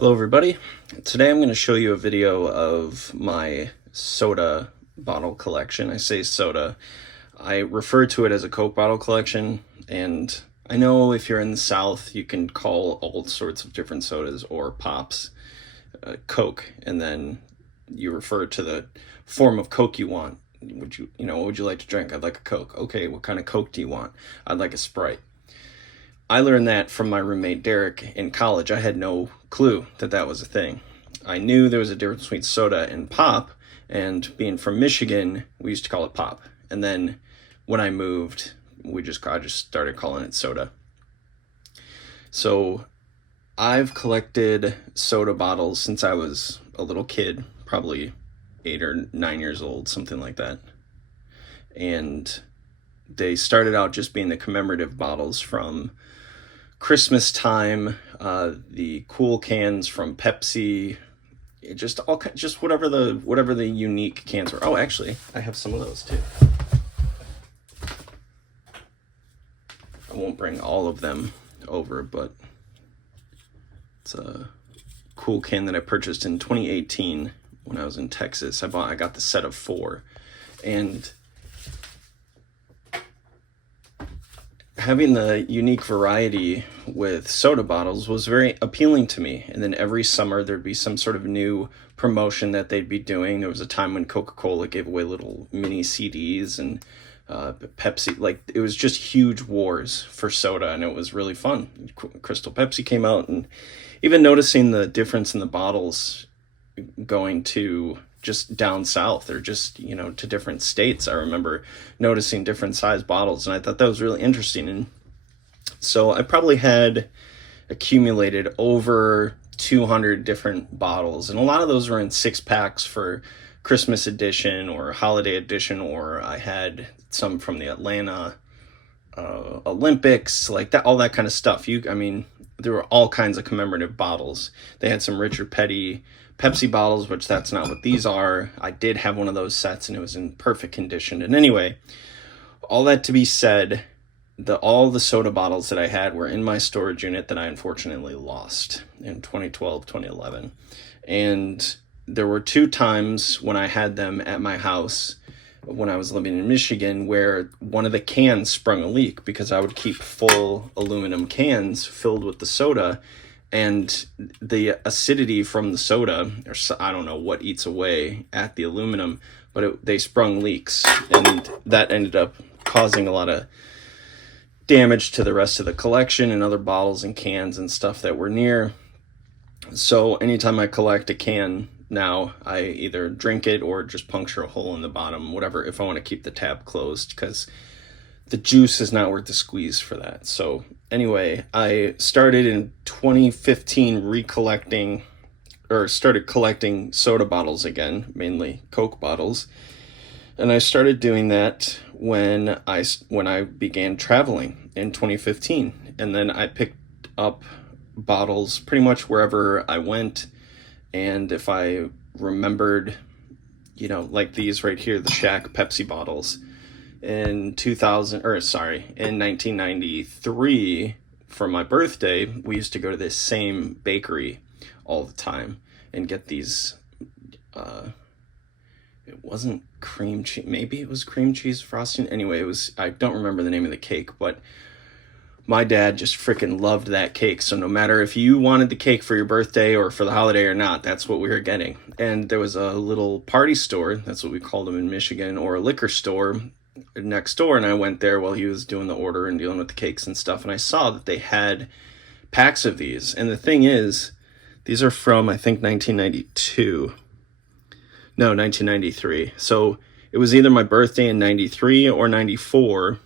Hello everybody. Today I'm going to show you a video of my soda bottle collection. I say soda. I refer to it as a Coke bottle collection, and I know if you're in the South you can call all sorts of different sodas or pops Coke, and then you refer to the form of Coke you want. What would you like to drink? I'd like a Coke. Okay, what kind of Coke do you want? I'd like a Sprite. I learned that from my roommate Derek in college. I had no clue that that was a thing. I knew there was a difference between soda and pop, and being from Michigan, we used to call it pop. And then when I moved, I just started calling it soda. So I've collected soda bottles since I was a little kid, probably 8 or 9 years old, something like that. And they started out just being the commemorative bottles from Christmas time, the cool cans from Pepsi, just whatever the unique cans were. Oh, actually, I have some of those too. I won't bring all of them over, but it's a cool can that I purchased in 2018 when I was in Texas. I got the set of 4, and having the unique variety with soda bottles was very appealing to me. And then every summer there'd be some sort of new promotion that they'd be doing. There was a time when Coca-Cola gave away little mini CDs, and Pepsi, like, it was just huge wars for soda, and it was really fun. Crystal Pepsi came out, and even noticing the difference in the bottles going to just down south, or just, to different states. I remember noticing different size bottles, and I thought that was really interesting. And so I probably had accumulated over 200 different bottles, and a lot of those were in 6-packs for Christmas edition or holiday edition, or I had some from the Atlanta Olympics, like that, all that kind of stuff. There were all kinds of commemorative bottles. They had some Richard Petty Pepsi bottles, which that's not what these are. I did have one of those sets, and it was in perfect condition. And anyway, all that to be said, all the soda bottles that I had were in my storage unit that I unfortunately lost in 2012, 2011. And there were 2 times when I had them at my house when I was living in Michigan, where one of the cans sprung a leak, because I would keep full aluminum cans filled with the soda, and the acidity from the soda, or I don't know what eats away at the aluminum, but they sprung leaks, and that ended up causing a lot of damage to the rest of the collection and other bottles and cans and stuff that were near. So anytime I collect a can now, I either drink it or just puncture a hole in the bottom, whatever, if I want to keep the tab closed, because the juice is not worth the squeeze for that. So anyway, I started in 2015 started collecting soda bottles again, mainly Coke bottles. And I started doing that when I began traveling in 2015. And then I picked up bottles pretty much wherever I went. And if I remembered, like these right here, the Shaq Pepsi bottles, in 1993, for my birthday, we used to go to this same bakery all the time and get these, it wasn't cream cheese, maybe it was cream cheese frosting. Anyway, I don't remember the name of the cake, but my dad just freaking loved that cake. So no matter if you wanted the cake for your birthday or for the holiday or not, that's what we were getting. And there was a little party store, that's what we called them in Michigan, or a liquor store next door, and I went there while he was doing the order and dealing with the cakes and stuff, and I saw that they had packs of these. And the thing is, these are from, I think, 1993. So it was either my birthday in 93 or 94,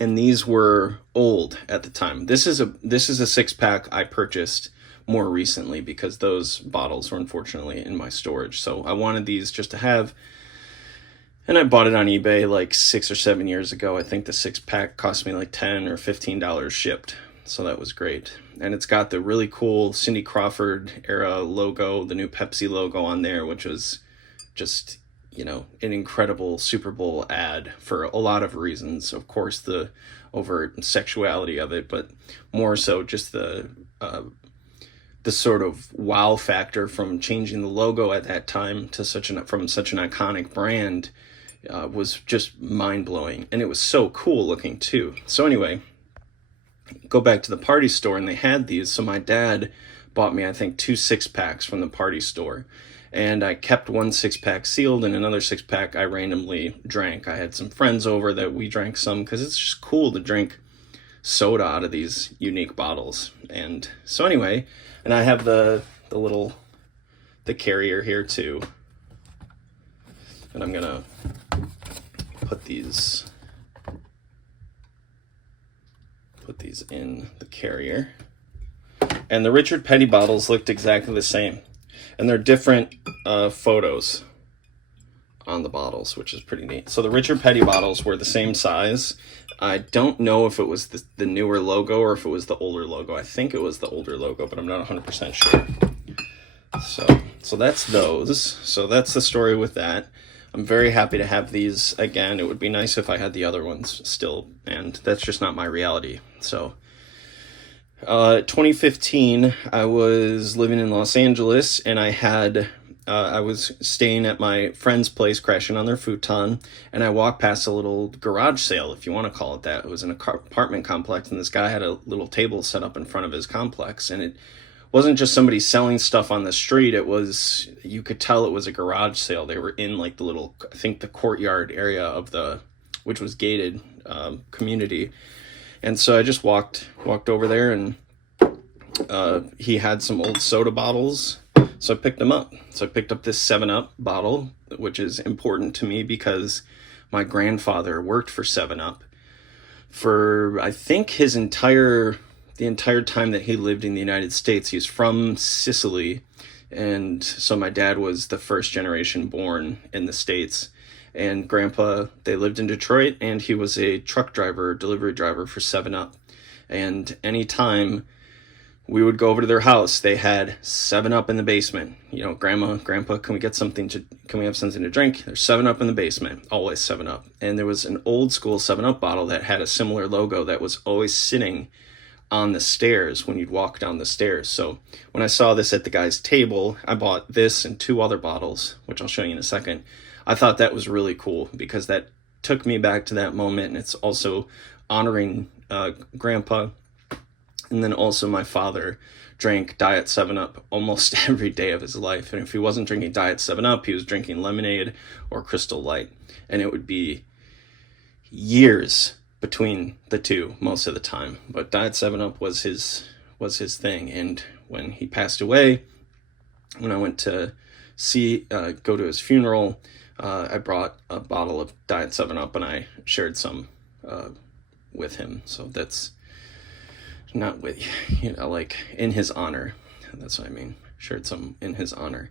and these were old at the time. This is a 6-pack I purchased more recently, because those bottles were unfortunately in my storage. So I wanted these just to have, and I bought it on eBay like 6 or 7 years ago. I think the 6-pack cost me like $10 or $15 shipped. So that was great. And it's got the really cool Cindy Crawford era logo, the new Pepsi logo on there, which was just, an incredible Super Bowl ad for a lot of reasons. Of course, the overt sexuality of it, but more so just the the sort of wow factor from changing the logo at that time to from such an iconic brand was just mind-blowing, and it was so cool looking too. So anyway, go back to the party store, and they had these. So my dad bought me, I think, 2 6-packs from the party store, and I kept 1 6-pack sealed, and another 6-pack I randomly drank. I had some friends over that we drank some, because it's just cool to drink soda out of these unique bottles. And so anyway, and I have the carrier here too, and I'm gonna put these in the carrier. And the Richard Petty bottles looked exactly the same, and they're different photos on the bottles, which is pretty neat. So the Richard Petty bottles were the same size. I don't know if it was the newer logo or if it was the older logo. I think it was the older logo, but I'm not 100% sure. So that's those. So that's the story with that. I'm very happy to have these again. It would be nice if I had the other ones still, and that's just not my reality. So 2015, I was living in Los Angeles, and I was staying at my friend's place, crashing on their futon, and I walked past a little garage sale, if you want to call it that. It was an apartment complex, and this guy had a little table set up in front of his complex, and it wasn't just somebody selling stuff on the street. It was, you could tell it was a garage sale. They were in like the little, I think the courtyard area of which was gated community. And so I just walked over there, and he had some old soda bottles. So I picked them up. So I picked up this 7-Up bottle, which is important to me because my grandfather worked for 7-Up for, I think, the entire time that he lived in the United States. He's from Sicily, and so my dad was the first generation born in the States. And Grandpa, they lived in Detroit, and he was a truck driver, delivery driver for 7-Up. And anytime we would go over to their house, they had 7-Up in the basement. You know, Grandpa, can we have something to drink? There's 7-Up in the basement, always 7-Up. And there was an old school 7-Up bottle that had a similar logo that was always sitting on the stairs when you'd walk down the stairs. So when I saw this at the guy's table, I bought this and 2 other bottles, which I'll show you in a second. I thought that was really cool because that took me back to that moment, and it's also honoring Grandpa. And then also my father drank Diet 7-Up almost every day of his life. And if he wasn't drinking Diet 7-Up, he was drinking lemonade or Crystal Light. And it would be years between the two most of the time. But Diet 7-Up was his thing. And when he passed away, when I went to go to his funeral, I brought a bottle of Diet 7-Up, and I shared some with him. So that's not with, like in his honor. That's what I mean. Shared some in his honor.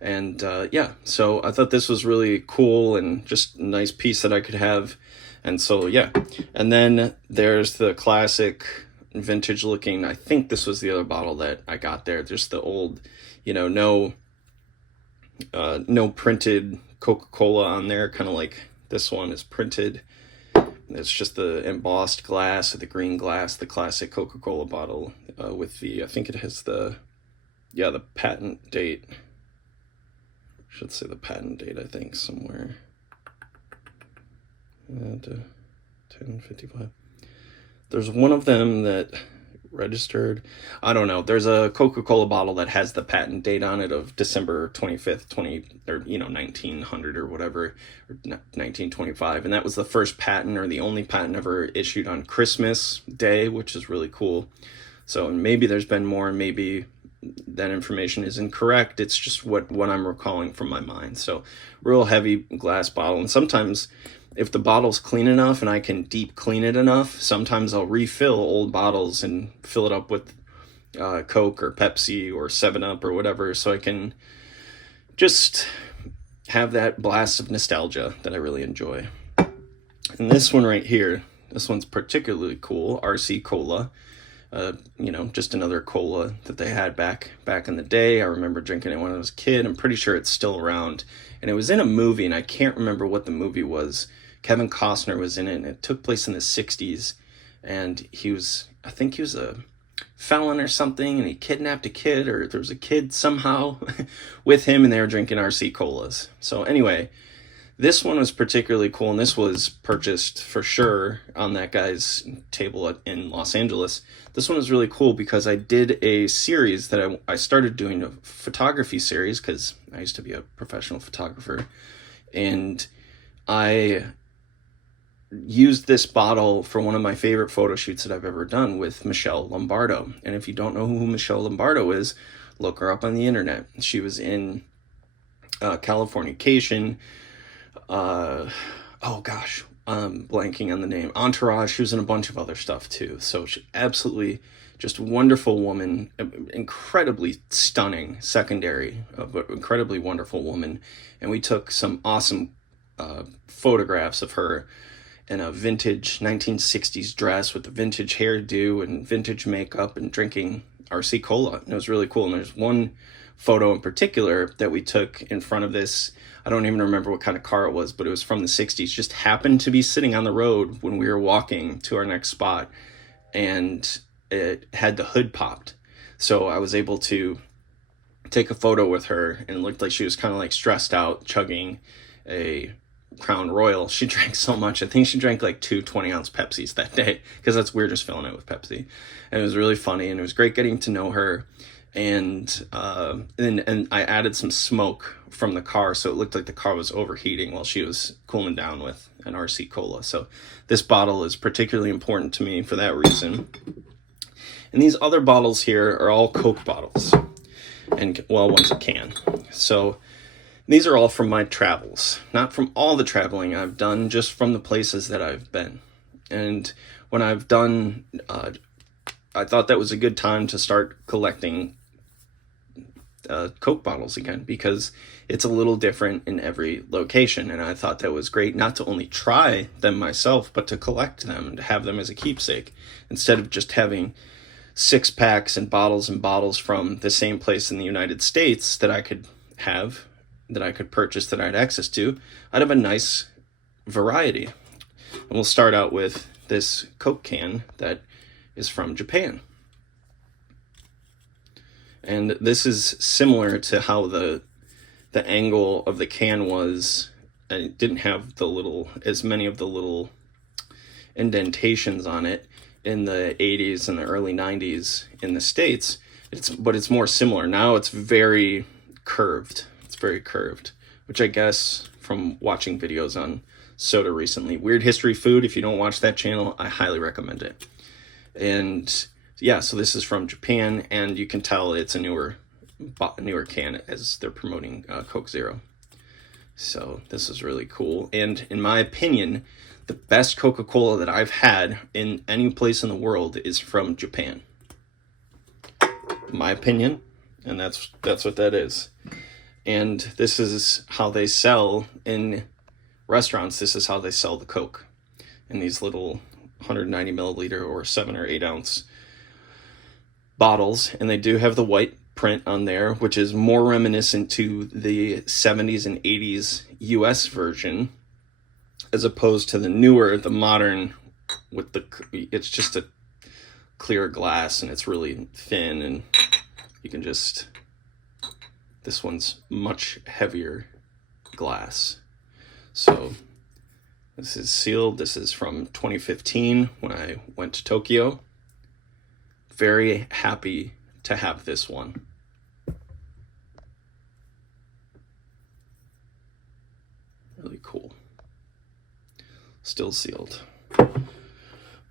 And yeah, so I thought this was really cool and just a nice piece that I could have. And so, yeah. And then there's the classic vintage looking, I think this was the other bottle that I got there. Just the old, no printed Coca-Cola on there, kind of like this one is printed. It's just the embossed glass, or the green glass, the classic Coca-Cola bottle with I think it has the patent date. Should say the patent date, I think, somewhere. 1055. There's one of them that registered. I don't know. There's a Coca-Cola bottle that has the patent date on it of December 25th, 1900 or whatever, or 1925. And that was the first patent, or the only patent ever issued on Christmas Day, which is really cool. So maybe there's been more, maybe that information is incorrect. It's just what I'm recalling from my mind. So real heavy glass bottle. And sometimes if the bottle's clean enough and I can deep clean it enough, sometimes I'll refill old bottles and fill it up with Coke or Pepsi or 7-Up or whatever, so I can just have that blast of nostalgia that I really enjoy. And this one right here, this one's particularly cool, RC Cola. Just another cola that they had back in the day. I remember drinking it when I was a kid. I'm pretty sure it's still around. And it was in a movie, and I can't remember what the movie was. Kevin Costner was in it, and it took place in the 60s. And I think he was a felon or something, and he kidnapped a kid, or there was a kid somehow with him, and they were drinking RC colas. So anyway, this one was particularly cool, and this was purchased for sure on that guy's table in Los Angeles. This one was really cool because I did a series that I started doing, a photography series, because I used to be a professional photographer, and I used this bottle for one of my favorite photo shoots that I've ever done with Michelle Lombardo. And if you don't know who Michelle Lombardo is, look her up on the internet. She was in Californication. Oh gosh, blanking on the name. Entourage. She was in a bunch of other stuff too. So she absolutely just wonderful woman, incredibly stunning secondary, but incredibly wonderful woman. And we took some awesome photographs of her in a vintage 1960s dress with a vintage hairdo and vintage makeup and drinking RC Cola. And it was really cool. And there's one photo in particular that we took in front of this. I don't even remember what kind of car it was, but it was from the 60s. Just happened to be sitting on the road when we were walking to our next spot, and it had the hood popped. So I was able to take a photo with her, and it looked like she was kind of like stressed out, chugging a Crown Royal. She drank so much. I think she drank like 2 20-ounce Pepsis that day, because that's we're just filling it with Pepsi. And it was really funny, and it was great getting to know her. And I added some smoke from the car, so it looked like the car was overheating while she was cooling down with an RC Cola. So this bottle is particularly important to me for that reason. And these other bottles here are all Coke bottles, and well, one's a can. So these are all from my travels, not from all the traveling I've done, just from the places that I've been. And when I've done, I thought that was a good time to start collecting Coke bottles again, because it's a little different in every location. And I thought that was great, not to only try them myself, but to collect them and to have them as a keepsake, instead of just having 6-packs and bottles from the same place in the United States that I could have, that I could purchase, that I had access to. I'd have a nice variety. And we'll start out with this Coke can that is from Japan. And this is similar to how the angle of the can was, and it didn't have as many of the little indentations on it in the 80s and the early 90s in the States. But it's more similar. Now it's very curved. It's very curved, which I guess from watching videos on soda recently. Weird History Food, if you don't watch that channel, I highly recommend it. And yeah, so this is from Japan, and you can tell it's a newer can, as they're promoting Coke Zero. So this is really cool. And in my opinion, the best Coca-Cola that I've had in any place in the world is from Japan. My opinion, and that's what that is. And this is how they sell in restaurants. This is how they sell the Coke in these little 190 milliliter or 7 or 8 ounce bottles. And they do have the white print on there, which is more reminiscent to the 70s and 80s US version, as opposed to the newer, the modern, with it's just a clear glass, and it's really thin, and you can just, this one's much heavier glass. So this is sealed. This is from 2015 when I went to Tokyo. Very happy to have this one. Really cool. Still sealed.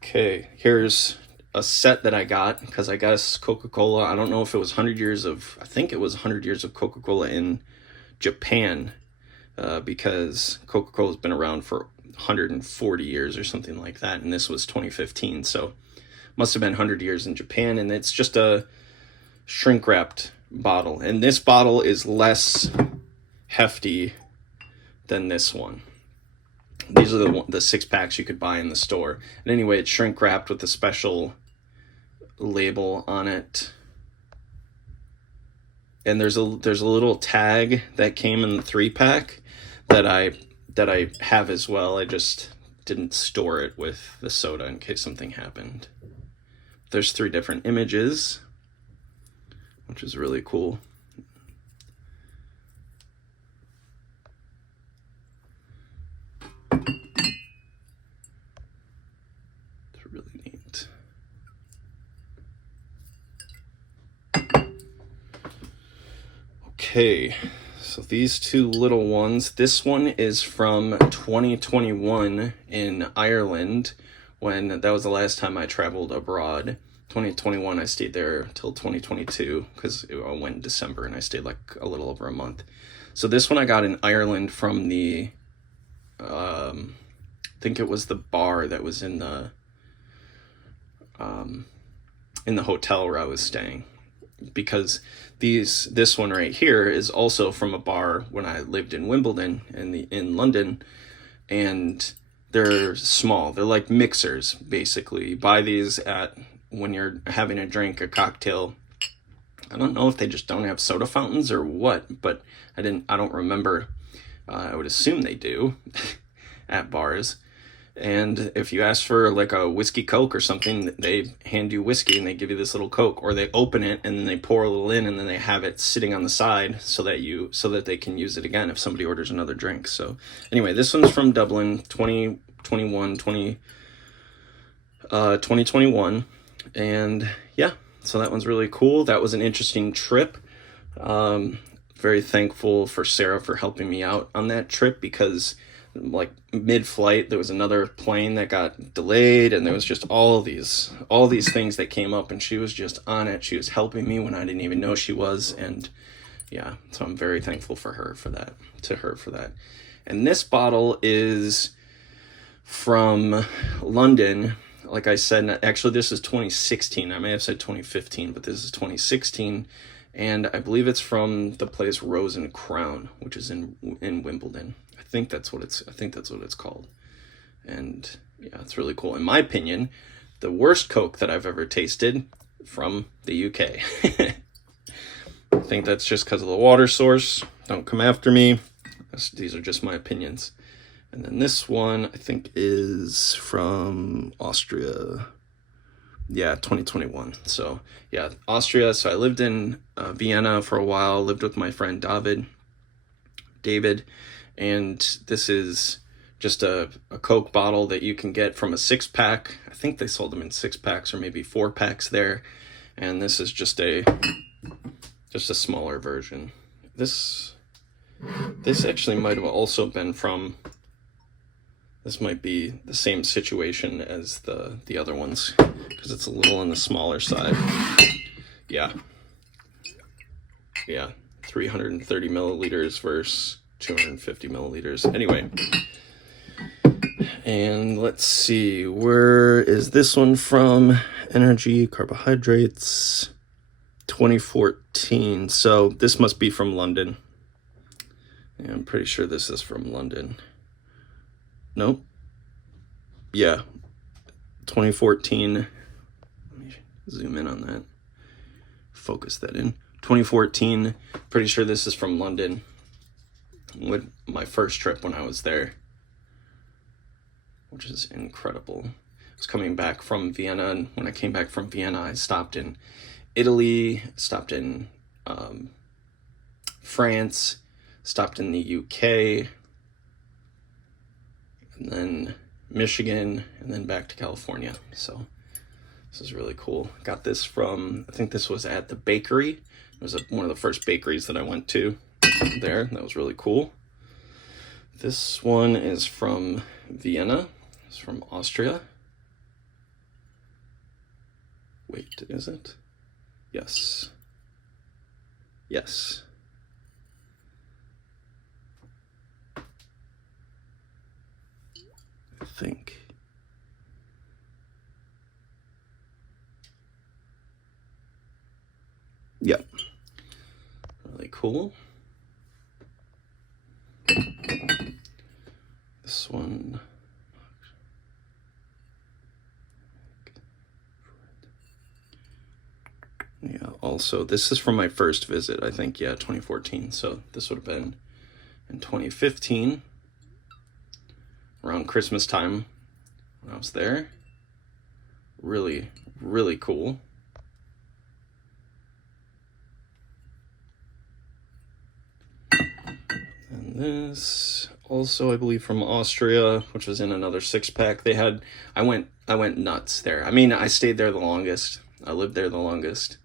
Okay, here's a set that I got, because I guess Coca-Cola, I don't know if it was 100 years of, I think it was 100 years of Coca-Cola in Japan, because Coca-Cola has been around for 140 years or something like that, and this was 2015, so must have been 100 years in Japan. And it's just a shrink wrapped bottle, and this bottle is less hefty than this one. These are the 6-packs you could buy in the store. And anyway, it's shrink wrapped with a special label on it. And there's a little tag that came in the 3-pack that I have as well. I just didn't store it with the soda in case something happened. there's 3 different images, which is really cool. It's really neat. Okay, so these 2 little ones, this one is from 2021 in Ireland, when that was the last time I traveled abroad. 2021, I stayed there till 2022, because I went in December and I stayed like a little over a month. So this one I got in Ireland from the, I think it was the bar that was in the hotel where I was staying. Because this one right here is also from a bar when I lived in Wimbledon in London, and they're small. They're like mixers, basically. You buy these when you're having a drink, a cocktail. I don't know if they just don't have soda fountains or what, but I don't remember. I would assume they do at bars. And if you ask for like a whiskey Coke or something, they hand you whiskey and they give you this little Coke, or they open it and then they pour a little in and then they have it sitting on the side so that they can use it again if somebody orders another drink. So anyway, this one's from Dublin, 2021. And yeah, so that one's really cool. That was an interesting trip. Very thankful for Sarah for helping me out on that trip, because like mid-flight there was another plane that got delayed, and there was just all these things that came up, and she was just on it. She was helping me when I didn't even know she was. And yeah, so I'm very thankful for her for that. And this bottle is from London. Like I said, actually this is 2016. I may have said 2015, but this is 2016, and I believe it's from the place Rose and Crown, which is in Wimbledon. I think that's what it's called. And yeah, it's really cool. In my opinion, the worst Coke that I've ever tasted from the UK. I think that's just because of the water source. Don't come after me. These are just my opinions. And then this one, I think, is from Austria. Yeah, 2021. So yeah, Austria. So I lived in Vienna for a while, lived with my friend David. And this is just a Coke bottle that you can get from a 6-pack. I think they sold them in 6-packs or maybe 4-packs there. And this is just a smaller version. This actually might have also been from, this might be the same situation as the other ones, because it's a little on the smaller side. Yeah, 330 milliliters versus 250 milliliters. Anyway, and let's see, where is this one from? Energy, carbohydrates, 2014. So this must be from London. Yeah, I'm pretty sure this is from London. Nope. Yeah, 2014. Let me zoom in on that. Focus that in. 2014. Pretty sure this is from London. With my first trip when I was there, which is incredible. I was coming back from Vienna, and when I came back from Vienna, I stopped in Italy, stopped in France, stopped in the UK, and then Michigan, and then back to California. So this is really cool. Got this from, I think this was at the bakery. It was one of the first bakeries that I went to there. That was really cool. This one is from Vienna. It's from Austria. Wait, is it? Yes. Yes. I think. Yep. Really cool. This one. Yeah, also, this is from my first visit, I think, yeah, 2014. So this would have been in 2015, around Christmas time when I was there. Really, really cool. And this also, I believe, from Austria, which was in another 6-pack. They had, I went nuts there. I mean, I stayed there the longest. I lived there the longest.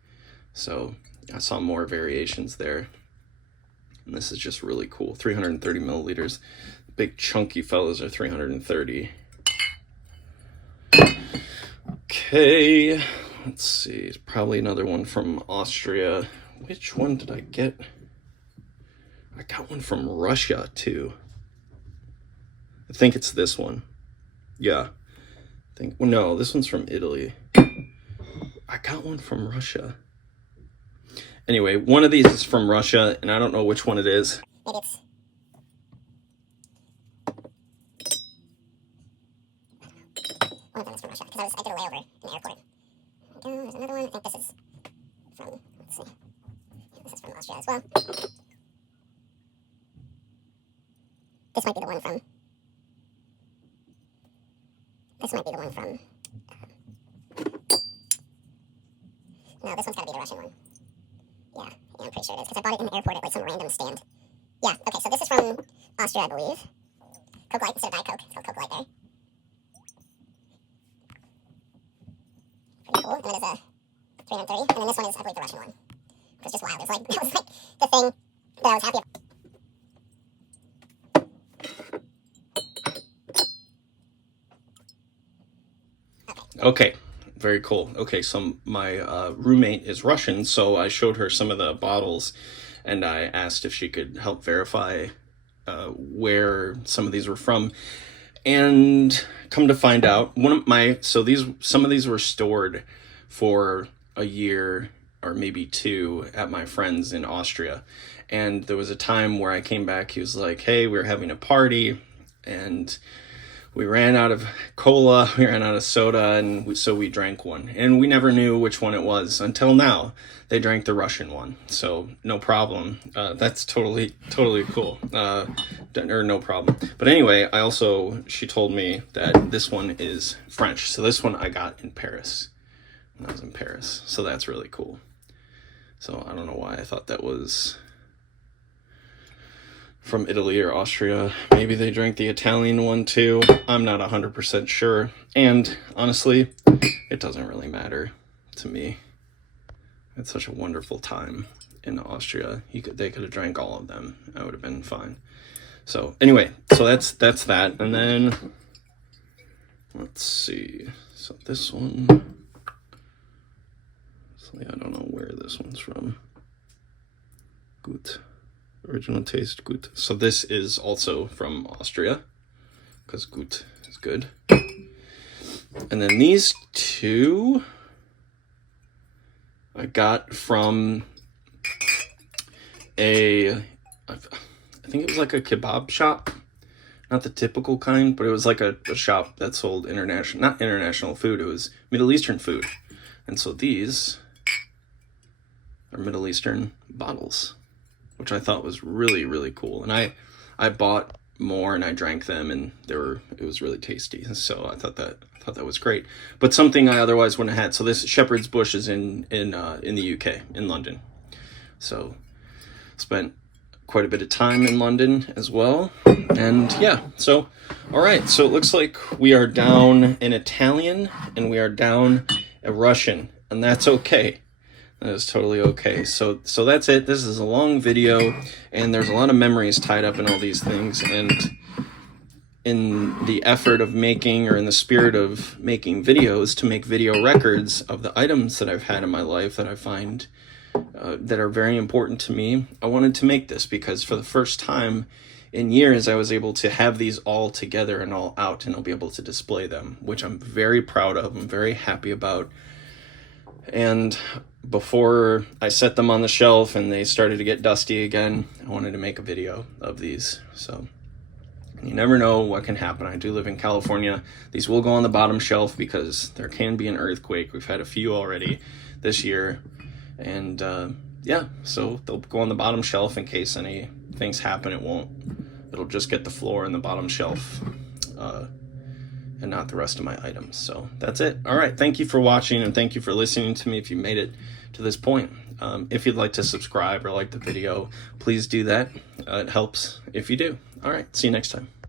So I saw more variations there. And this is just really cool. 330 milliliters. Big chunky fellas are 330. Okay, let's see. Probably another one from Austria. Which one did I get? I got one from Russia too. I think it's this one. Yeah. Well, no, this one's from Italy. I got one from Russia. Anyway, one of these is from Russia, and I don't know which one it is. Maybe it's... one of them is from Russia, because I did a layover in the airport. There's another one. I think this is from... let's see. This is from Austria as well. This might be the one from... this might be the one from... no, this one's gotta be the Russian one. Yeah, I'm pretty sure it is, because I bought it in the airport at like some random stand. Yeah, okay, so this is from Austria, I believe. Coke Light instead of Diet Coke. It's called Coke Light there. Pretty cool. And then there's a 330. And then this one is, I believe, the Russian one. It was just wild. It was like, that was like the thing that I was happy about. Okay, very cool. Okay, so my roommate is Russian, so I showed her some of the bottles, and I asked if she could help verify where some of these were from. And come to find out, some of these were stored for a year or maybe 2 at my friend's in Austria. And there was a time where I came back, he was like, hey, we were having a party, and we ran out of cola, we ran out of soda, and so we drank one. And we never knew which one it was until now. They drank the Russian one, so no problem. That's totally cool. Or no problem. But anyway, she told me that this one is French. So this one I got in Paris, when I was in Paris. So that's really cool. So I don't know why I thought that was from Italy or Austria. Maybe they drank the Italian one too. I'm not 100% sure. And honestly, it doesn't really matter to me. It's such a wonderful time in Austria. They could have drank all of them. I would have been fine. So anyway, so that's that. And then let's see. So this one, I don't know where this one's from. Good. Original taste, good. So this is also from Austria, because good is good. And then these two I got from I think it was like a kebab shop. Not the typical kind, but it was like a shop that sold not international food, it was Middle Eastern food. And so these are Middle Eastern bottles, which I thought was really, really cool. And I bought more and I drank them, and it was really tasty. So I thought that was great. But something I otherwise wouldn't have had. So this Shepherd's Bush is in the UK, in London. So spent quite a bit of time in London as well. And yeah, so all right. So it looks like we are down an Italian and we are down a Russian, and that's okay. That is totally okay. So that's it. This is a long video, and there's a lot of memories tied up in all these things. And in the effort of making, or in the spirit of making videos, to make video records of the items that I've had in my life that I find that are very important to me, I wanted to make this because for the first time in years, I was able to have these all together and all out, and I'll be able to display them, which I'm very proud of. I'm very happy about. And before I set them on the shelf and they started to get dusty again, I wanted to make a video of these. So you never know what can happen. I do live in California. These will go on the bottom shelf because there can be an earthquake. We've had a few already this year. And yeah, so they'll go on the bottom shelf in case any things happen. It'll just get the floor and the bottom shelf. and not the rest of my items. So that's it. All right, thank you for watching, and thank you for listening to me if you made it to this point. If you'd like to subscribe or like the video, please do that. It helps if you do. All right, see you next time.